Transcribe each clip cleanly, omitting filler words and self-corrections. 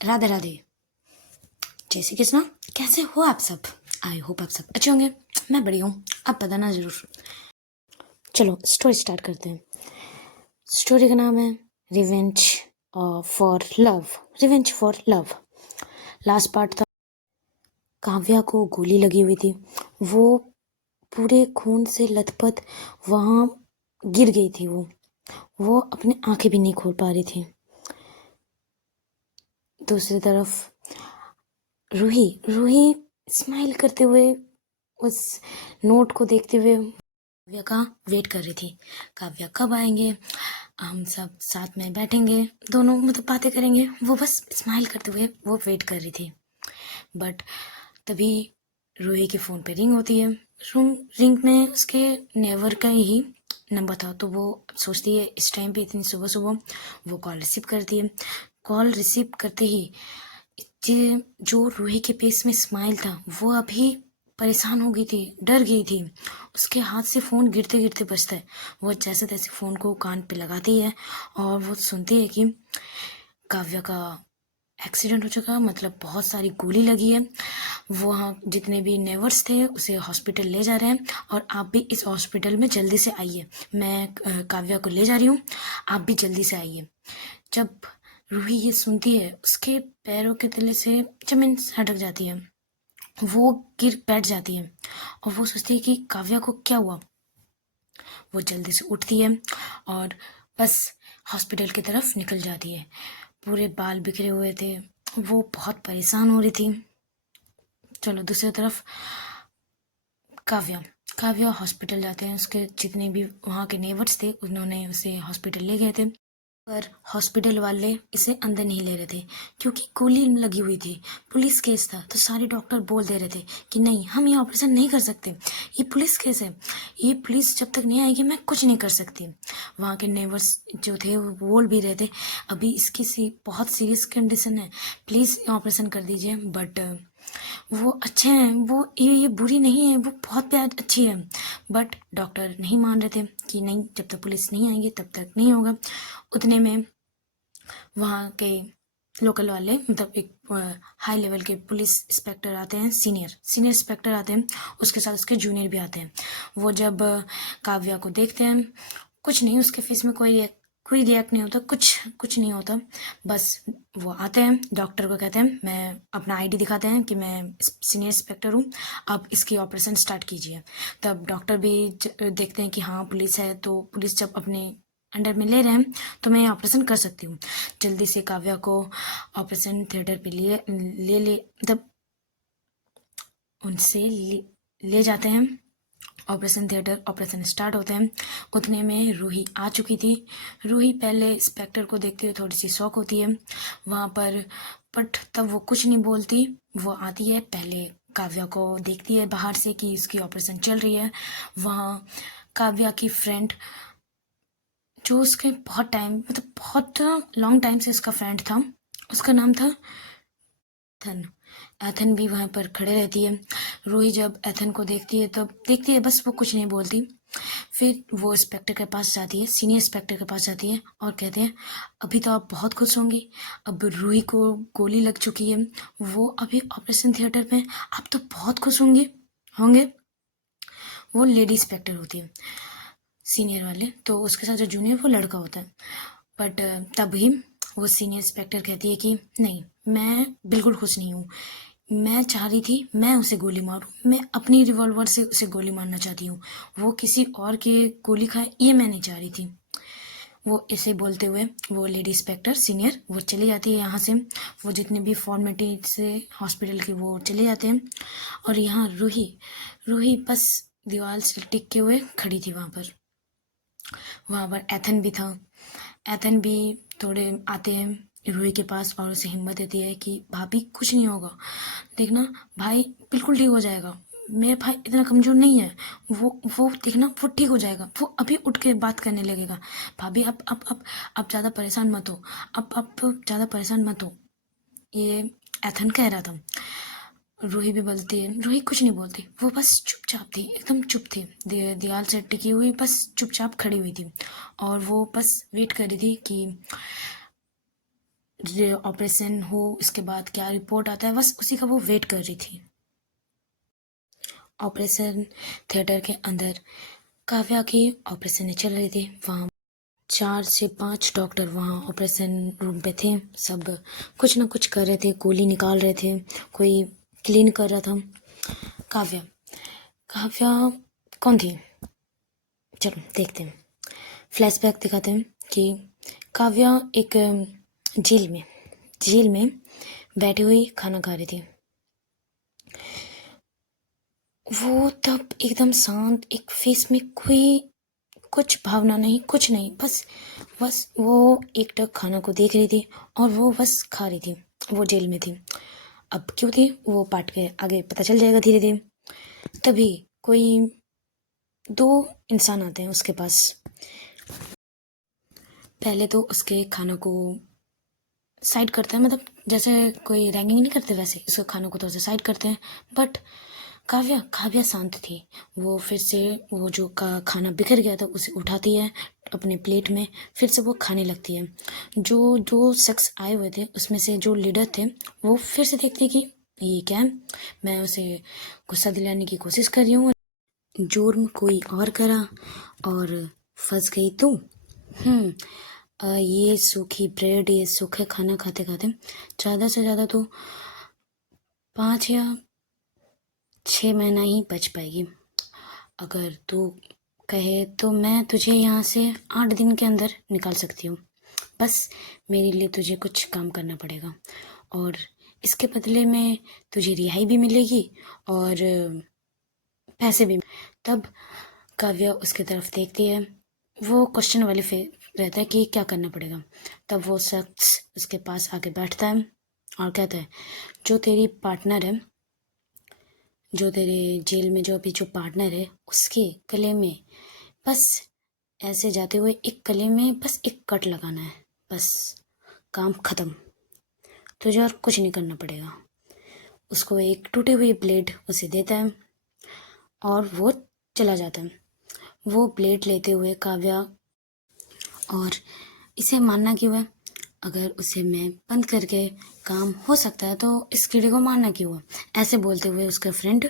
राधे राधे। जय श्री कृष्णा। कैसे हो आप सब? आई होप आप सब अच्छे होंगे। मैं बढ़िया हूँ, आप बताना जरूर। चलो स्टोरी स्टार्ट करते हैं। स्टोरी का नाम है revenge for love. Revenge for love. Last part था, काव्या को गोली लगी हुई थी। वो पूरे खून से लथपथ वहाँ गिर गई थी। वो अपनी आंखें भी नहीं खोल पा रही थी। दूसरी तरफ रूही रूही स्माइल करते हुए उस नोट को देखते हुए काव्या का वेट कर रही थी। काव्या कब आएंगे, हम सब साथ में बैठेंगे, दोनों मतलब बातें करेंगे। वो बस स्माइल करते हुए वो वेट कर रही थी। बट तभी रूही के फ़ोन पे रिंग होती है। रिंग में उसके नेवर का ही नंबर था। तो वो सोचती है इस टाइम पे इतनी सुबह सुबह वो कॉल रिसीव करती है। कॉल रिसीव करते ही जो रूही के फेस में स्माइल था वो अभी परेशान हो गई थी, डर गई थी। उसके हाथ से फ़ोन गिरते गिरते बजता है। वो जैसे तैसे फ़ोन को कान पे लगाती है और वो सुनती है कि काव्या का एक्सीडेंट हो चुका, मतलब बहुत सारी गोली लगी है। वो वहाँ जितने भी नेवर्स थे उसे हॉस्पिटल ले जा रहे हैं और आप भी इस हॉस्पिटल में जल्दी से आइए। मैं काव्या को ले जा रही हूँ, आप भी जल्दी से आइए। जब रूही ये सुनती है उसके पैरों के तले से जमीन हटक जाती है। वो गिर बैठ जाती है और वो सोचती है कि काव्या को क्या हुआ। वो जल्दी से उठती है और बस हॉस्पिटल की तरफ निकल जाती है। पूरे बाल बिखरे हुए थे, वो बहुत परेशान हो रही थी। चलो दूसरी तरफ काव्या काव्या हॉस्पिटल जाते हैं। उसके जितने भी वहाँ के नेबर्स थे उन्होंने उसे हॉस्पिटल ले गए थे, पर हॉस्पिटल वाले इसे अंदर नहीं ले रहे थे क्योंकि गोली लगी हुई थी। पुलिस केस था तो सारे डॉक्टर बोल दे रहे थे कि नहीं, हम ये ऑपरेशन नहीं कर सकते, ये पुलिस केस है, ये पुलिस जब तक नहीं आएगी मैं कुछ नहीं कर सकती। वहाँ के नेबर्स जो थे वो बोल भी रहे थे अभी इसकी बहुत सीरियस कंडीशन है, प्लीज़ ऑपरेशन कर दीजिए। बट वो अच्छे हैं, वो ये बुरी नहीं है, वो बहुत प्यार अच्छी है। बट डॉक्टर नहीं मान रहे थे कि नहीं, जब तक पुलिस नहीं आएगी तब तक नहीं होगा। उतने में वहाँ के लोकल वाले मतलब एक हाई लेवल के पुलिस इंस्पेक्टर आते हैं, सीनियर इंस्पेक्टर आते हैं, उसके साथ उसके जूनियर भी आते हैं। वो जब काव्या को देखते हैं, कुछ नहीं, उसके फेस में कोई रिएक्ट नहीं होता, कुछ नहीं होता। बस वो आते हैं, डॉक्टर को कहते हैं, मैं अपना आईडी दिखाते हैं कि मैं सीनियर इंस्पेक्टर हूँ, आप इसकी ऑपरेशन स्टार्ट कीजिए। तब डॉक्टर भी देखते हैं कि हाँ पुलिस है, तो पुलिस जब अपने अंडर में ले रहे हैं तो मैं ऑपरेशन कर सकती हूँ। जल्दी से काव्या को ऑपरेशन थिएटर पे ले मतलब उनसे ले जाते हैं ऑपरेशन थिएटर। ऑपरेशन स्टार्ट होते हैं। उतने में रूही आ चुकी थी। रूही पहले इंस्पेक्टर को देखते हुए थोड़ी सी शॉक होती है वहाँ पर, बट तब वो कुछ नहीं बोलती। वो आती है, पहले काव्या को देखती है बाहर से कि इसकी ऑपरेशन चल रही है। वहाँ काव्या की फ्रेंड जो उसके बहुत टाइम मतलब बहुत लॉन्ग टाइम से उसका फ्रेंड था, उसका नाम था एथन। एथन भी वहाँ पर खड़े रहती है। रूही जब एथन को देखती है तब देखती है, बस वो कुछ नहीं बोलती। फिर वो इंस्पेक्टर के पास जाती है, सीनियर इंस्पेक्टर के पास जाती है और कहते हैं अभी तो आप बहुत खुश होंगी, अब रूही को गोली लग चुकी है, वो अभी ऑपरेशन थिएटर में, आप तो बहुत खुश होंगे होंगे। वो लेडी इंस्पेक्टर होती है सीनियर वाले, तो उसके साथ जो जूनियर वो लड़का होता है। बट तभी वो सीनियर इंस्पेक्टर कहती है कि नहीं, मैं बिल्कुल खुश नहीं हूँ, मैं चाह रही थी मैं उसे गोली मारूं, मैं अपनी रिवॉल्वर से उसे गोली मारना चाहती हूँ, वो किसी और के गोली खाए ये मैं नहीं चाह रही थी। वो ऐसे बोलते हुए वो लेडी इंस्पेक्टर सीनियर वो चली जाती है यहाँ से। वो जितने भी फॉर्मेलिटी से हॉस्पिटल के वो चले जाते हैं और यहाँ रूही रूही बस दीवार से टिक हुए खड़ी थी वहाँ पर एथन भी था। एथन भी थोड़े आते हैं रूही के पास और उसे हिम्मत देती है कि भाभी कुछ नहीं होगा, देखना भाई बिल्कुल ठीक हो जाएगा, मेरा भाई इतना कमज़ोर नहीं है, वो देखना वो ठीक हो जाएगा, वो अभी उठ के बात करने लगेगा। भाभी आप ज़्यादा परेशान मत हो, आप ज़्यादा परेशान मत हो, ये एथन कह रहा था। रूही भी बोलती है, रूही कुछ नहीं बोलती, वो बस चुपचाप थी, एकदम चुप थी, दीवार से टिकी हुई बस चुपचाप खड़ी हुई थी और वो बस वेट कर रही थी कि ऑपरेशन हो इसके बाद क्या रिपोर्ट आता है, बस उसी का वो वेट कर रही थी। ऑपरेशन थिएटर के अंदर काव्या की ऑपरेशन चल रही थी। वहाँ 4 से 5 डॉक्टर वहाँ ऑपरेशन रूम पे थे। सब कुछ ना कुछ कर रहे थे, गोली निकाल रहे थे, कोई क्लीन कर रहा था। काव्या काव्या कौन थी? चलो देखते हैं, फ्लैशबैक दिखाते हैं कि काव्या एक जेल में बैठी हुई खाना खा रही थी। वो तब एकदम शांत, एक फेस में कोई कुछ भावना नहीं, कुछ नहीं, बस वो एकटक खाना को देख रही थी और वो बस खा रही थी। वो जेल में थी। अब क्यों थी वो पार्ट के आगे पता चल जाएगा धीरे धीरे। तभी कोई 2 इंसान आते हैं उसके पास। पहले तो उसके खाना को साइड करते हैं, मतलब जैसे कोई रैगिंग नहीं करते वैसे इसके खानों को थोड़ा सा साइड करते हैं। बट काव्या शांत थी। वो फिर से वो जो खाना बिखर गया था उसे उठाती है अपने प्लेट में, फिर से वो खाने लगती है। जो जो शख्स आए हुए थे उसमें से जो लीडर थे वो फिर से देखते कि ये क्या है, मैं उसे गुस्सा दिलाने की कोशिश कर रही हूँ, जुर्म कोई और करा और फंस गई तू। ये सूखी ब्रेड, ये सूखे खाना खाते खाते ज़्यादा से ज़्यादा तो 5 या 6 महीना ही बच पाएगी। अगर तू कहे तो मैं तुझे यहाँ से 8 दिन के अंदर निकाल सकती हूँ। बस मेरे लिए तुझे कुछ काम करना पड़ेगा और इसके बदले में तुझे रिहाई भी मिलेगी और पैसे भी। तब काव्या उसकी तरफ देखती है। वो क्वेश्चन वाले रहता है कि क्या करना पड़ेगा। तब वो शख्स उसके पास आके बैठता है और कहता है, जो तेरी पार्टनर है, जो तेरे जेल में जो अभी जो पार्टनर है, उसके गले में बस ऐसे जाते हुए एक गले में बस एक कट लगाना है, बस काम ख़त्म। तुझे और कुछ नहीं करना पड़ेगा। उसको एक टूटी हुई ब्लेड उसे देता है और वो चला जाता है। वो ब्लेड लेते हुए काव्या, और इसे मानना क्यों है? अगर उसे मैं बंद करके काम हो सकता है तो इस कीड़े को मारना क्यों है? ऐसे बोलते हुए उसका फ्रेंड,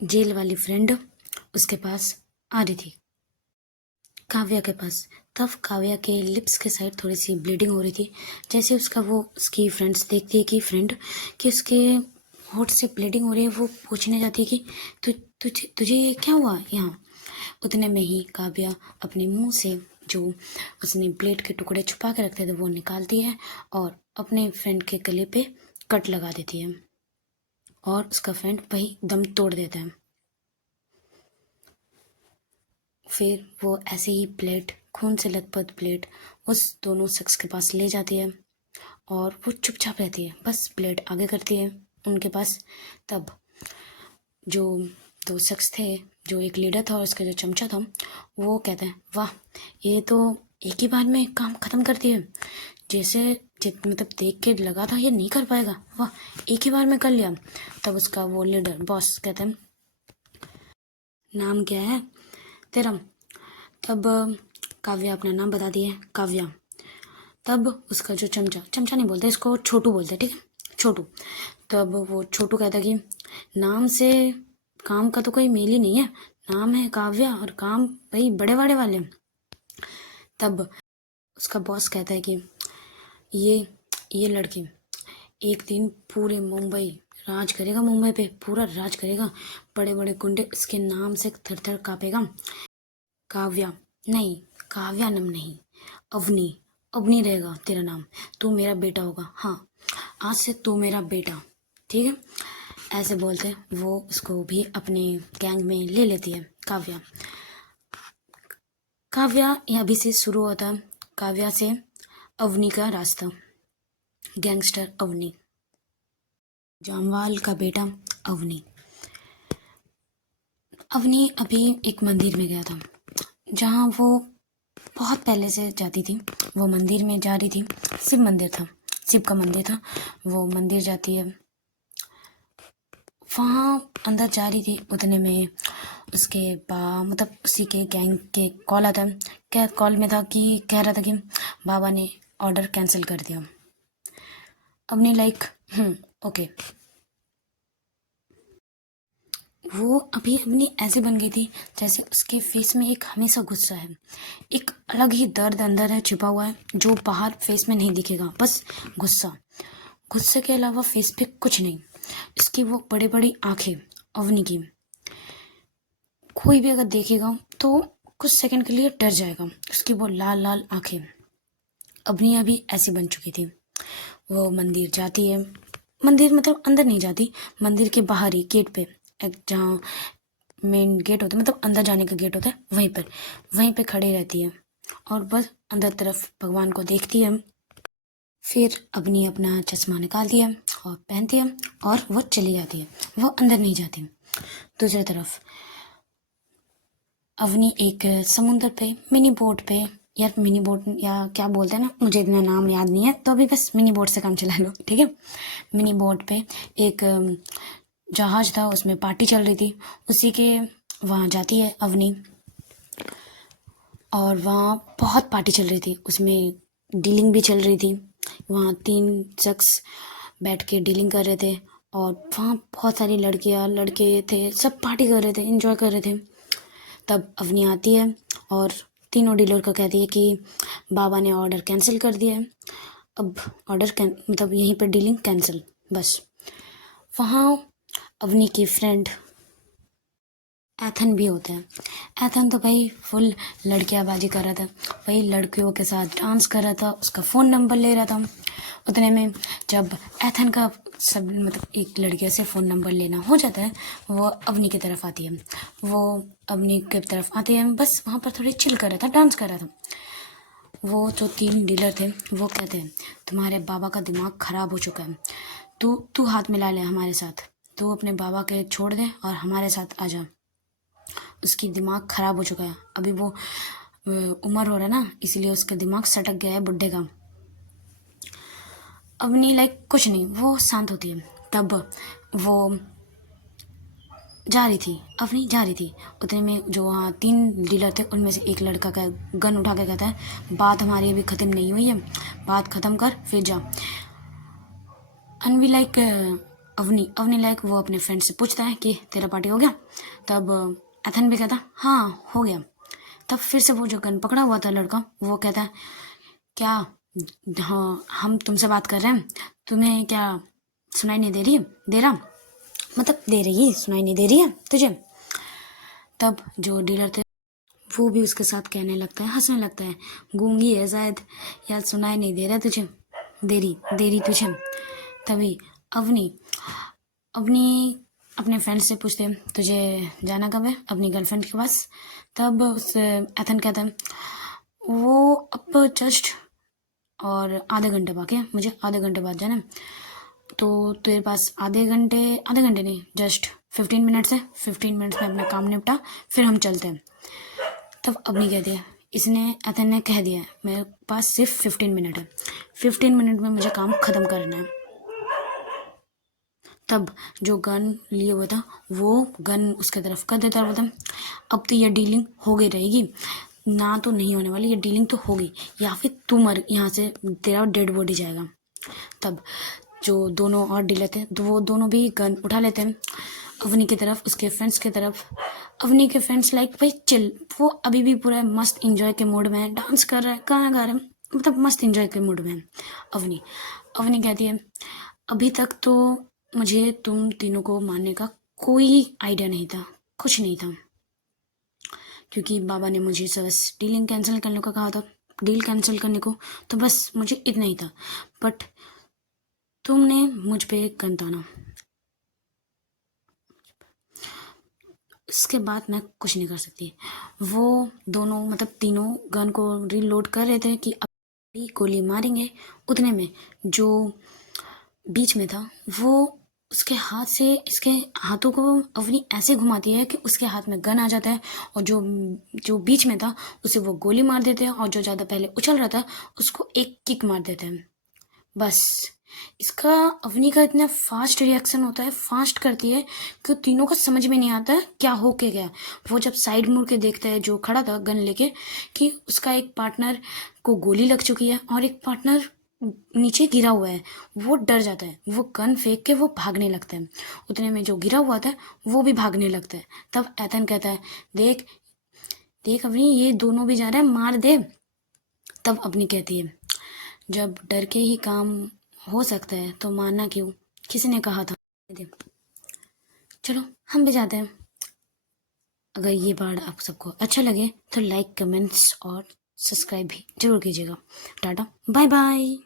जेल वाली फ्रेंड उसके पास आ रही थी, काव्या के पास। तब काव्या के लिप्स के साइड थोड़ी सी ब्लीडिंग हो रही थी। जैसे उसकी फ्रेंड्स देखती है कि कि उसके होठ से ब्लीडिंग हो रही है, वो पूछने जाती है कि तुझे क्या हुआ यहाँ? उतने में ही काव्या अपने मुंह से जो उसने ब्लेड के टुकड़े छुपा के रखते थे वो निकालती है और अपने फ्रेंड के गले पे कट लगा देती है और उसका फ्रेंड वही दम तोड़ देता है। फिर वो ऐसे ही प्लेट, खून से लथपथ प्लेट उस दोनों शख्स के पास ले जाती है और वो चुपचाप रहती है, बस प्लेट आगे करती है उनके पास। तब जो 2 शख्स थे, जो एक लीडर था और उसका जो चमचा था, वो कहता है, वाह, ये तो एक ही बार में काम ख़त्म करती है। जैसे मतलब देख के लगा था ये नहीं कर पाएगा, वाह, एक ही बार में कर लिया। तब उसका वो लीडर बॉस कहता है, नाम क्या है तेरा? तब काव्या अपना नाम बता दिए, काव्या। तब उसका जो चमचा नहीं बोलते इसको, छोटू बोलते, ठीक है, छोटू। तब वो छोटू कहता कि नाम से काम का तो कोई मेल ही नहीं है, नाम है काव्या और काम भाई बड़े बड़े वाले। तब उसका बॉस कहता है कि ये लड़की एक दिन पूरे मुंबई राज करेगा, मुंबई पे पूरा राज करेगा, बड़े बड़े गुंडे उसके नाम से थर थर कांपेगा। काव्या नहीं, काव्या नाम नहीं, अवनी, अवनी रहेगा तेरा नाम, तू मेरा बेटा होगा, हाँ, आज से तू मेरा बेटा, ठीक है। ऐसे बोलते वो उसको भी अपने गैंग में ले लेती है काव्या। काव्या अभी से शुरू होता है काव्या से अवनी का रास्ता। गैंगस्टर अवनी, जामवाल का बेटा अवनी। अवनी अभी एक मंदिर में गया था जहाँ वो बहुत पहले से जाती थी। वो मंदिर में जा रही थी, शिव मंदिर था, शिव का मंदिर था। वो मंदिर जाती है, वहाँ अंदर जा रही थी। उतने में उसके मतलब उसी के गैंग के कॉल आता है। क्या कॉल में था कि कह रहा था कि बाबा ने ऑर्डर कैंसिल कर दिया, अवनी लाइक ओके। वो अभी अपनी ऐसे बन गई थी जैसे उसके फेस में एक हमेशा गुस्सा है, एक अलग ही दर्द अंदर है छिपा हुआ है जो बाहर फेस में नहीं दिखेगा, बस गुस्सा। गुस्से के अलावा फेस पे कुछ नहीं। इसकी वो बड़ी बड़ी आंखें, अवनी की, कोई भी अगर देखेगा तो कुछ सेकंड के लिए डर जाएगा। उसकी वो लाल लाल आंखें। अवनी अभी ऐसी बन चुकी थी। वो मंदिर जाती है, मंदिर मतलब अंदर नहीं जाती, मंदिर के बाहर ही गेट पे, एक जहाँ मेन गेट होता है, मतलब अंदर जाने का गेट होता है, वहीं पे खड़ी रहती है और बस अंदर तरफ भगवान को देखती है। फिर अवनी अपना चश्मा निकालती है और पहनती है और वो चली जाती है, वो अंदर नहीं जाती। दूसरी तरफ अवनी एक समुंदर पे मिनी बोट पे, या मिनी बोट या क्या बोलते हैं ना, मुझे इतना नाम याद नहीं है, तो अभी बस मिनी बोट से काम चला लो, ठीक है। मिनी बोट पे एक जहाज था, उसमें पार्टी चल रही थी, उसी के वहाँ जाती है अवनी और वहाँ बहुत पार्टी चल रही थी, उसमें डीलिंग भी चल रही थी। वहाँ 3 शख्स बैठ के डीलिंग कर रहे थे और वहाँ बहुत सारी लड़कियाँ लड़के थे, सब पार्टी कर रहे थे, एंजॉय कर रहे थे। तब अवनी आती है और तीनों डीलर को कहती है कि बाबा ने ऑर्डर कैंसिल कर दिया है, अब ऑर्डर मतलब यहीं पर डीलिंग कैंसिल, बस। वहाँ अवनी की फ्रेंड एथन भी होता है। एथन तो भाई फुल लड़कियाँबाजी कर रहा था, वही लड़कियों के साथ डांस कर रहा था, उसका फ़ोन नंबर ले रहा था। उतने में जब एथन का सब मतलब एक लड़के से फ़ोन नंबर लेना हो जाता है, वो अवनी की तरफ आती है। वो अवनी की तरफ आती है, बस वहाँ पर थोड़ी चिल कर रहा था, डांस कर रहा था। वो जो 3 डीलर थे वो कहते हैं, तुम्हारे बाबा का दिमाग ख़राब हो चुका है, तू हाथ मिला ले हमारे साथ, तू अपने बाबा के छोड़ दे और हमारे साथ आ जा। उसकी दिमाग ख़राब हो चुका है, अभी वो उम्र हो रहा है ना, इसलिए उसका दिमाग सटक गया है बुढ़े का। अवनी लाइक कुछ नहीं, वो शांत होती है। तब वो जा रही थी, अवनी जा रही थी, उतने में जो वहाँ 3 डीलर थे उनमें से एक लड़का का गन उठा के कहता है, बात हमारी अभी ख़त्म नहीं हुई है, बात ख़त्म कर फिर जा। अनवी लाइक अवनी लाइक वो अपने फ्रेंड से पूछता है कि तेरा पार्टी हो गया। तब एथन भी कहता हाँ हो गया। तब फिर से वो जो गन पकड़ा हुआ था लड़का, वो कहता है, क्या हाँ हम तुमसे बात कर रहे हैं, तुम्हें क्या सुनाई नहीं दे रहा, मतलब दे रही, सुनाई नहीं दे रही है तुझे। तब जो डीलर थे वो भी उसके साथ कहने लगता है, हंसने लगता है, गूंगी है शायद, या सुनाई नहीं दे रहा तुझे, देरी तुझे। तभी अवनी अपने फ्रेंड से पूछते हैं, तुझे जाना कब है अपनी गर्लफ्रेंड के पास। तब उस एथन कहता है, वो अब जस्ट और आधे घंटे बाकी है, मुझे आधे घंटे बाद जाना है, तो तेरे पास आधे घंटे नहीं, जस्ट 15 मिनट्स है, 15 मिनट्स में अपना काम निपटा, फिर हम चलते हैं। तब अवनी कहती है, इसने एथन ने कह दिया है मेरे पास सिर्फ 15 मिनट है, 15 मिनट में मुझे काम ख़त्म करना है। तब जो गन लिए हुआ था वो गन उसके तरफ कर देता है, बोलता अब तो ये डीलिंग हो गई रहेगी ना, तो नहीं होने वाली, ये डीलिंग तो होगी, या फिर तू मर, यहाँ से तेरा डेड बॉडी जाएगा। तब जो दोनों और डीलर थे तो वो दोनों भी गन उठा लेते हैं अवनी की तरफ, उसके फ्रेंड्स की तरफ। अवनी के फ्रेंड्स लाइक भाई चिल, वो अभी भी पूरा मस्त इंजॉय के मूड में है, डांस कर रहा है, गाना गा रहा है, मतलब मस्त इंजॉय के मूड में है। अवनी कहती है, अभी तक तो मुझे तुम तीनों को मारने का कोई आइडिया नहीं था, कुछ नहीं था, क्योंकि बाबा ने मुझे बस डीलिंग कैंसिल करने को कहा था, डील कैंसिल करने को, तो बस मुझे इतना ही था, बट तुमने मुझ पे गन ताना, इसके बाद मैं कुछ नहीं कर सकती। वो दोनों मतलब तीनों गन को रीलोड कर रहे थे कि अभी गोली मारेंगे, उतने में जो बीच में था वो उसके हाथ से, इसके हाथों को अवनी ऐसे घुमाती है कि उसके हाथ में गन आ जाता है, और जो जो बीच में था उसे वो गोली मार देते हैं, और जो ज़्यादा पहले उछल रहा था उसको एक किक मार देते हैं, बस। इसका अवनी का इतना फास्ट रिएक्शन होता है, फास्ट करती है कि तीनों को समझ में नहीं आता है क्या हो के गया। वो जब साइड मुड़ के देखता है जो खड़ा था गन लेके, कि उसका एक पार्टनर को गोली लग चुकी है और एक पार्टनर नीचे गिरा हुआ है, वो डर जाता है, वो गन फेंक के वो भागने लगता है। उतने में जो गिरा हुआ था वो भी भागने लगता है। तब एथन कहता है, देख देख अवनी, ये दोनों भी जा रहे हैं, मार दे। तब अपनी कहती है, जब डर के ही काम हो सकता है तो मारना क्यों, किसी ने कहा था। चलो हम भी जाते हैं। अगर ये पार्ट आप सबको अच्छा लगे तो लाइक, कमेंट्स और सब्सक्राइब भी जरूर कीजिएगा। Tata, bye bye.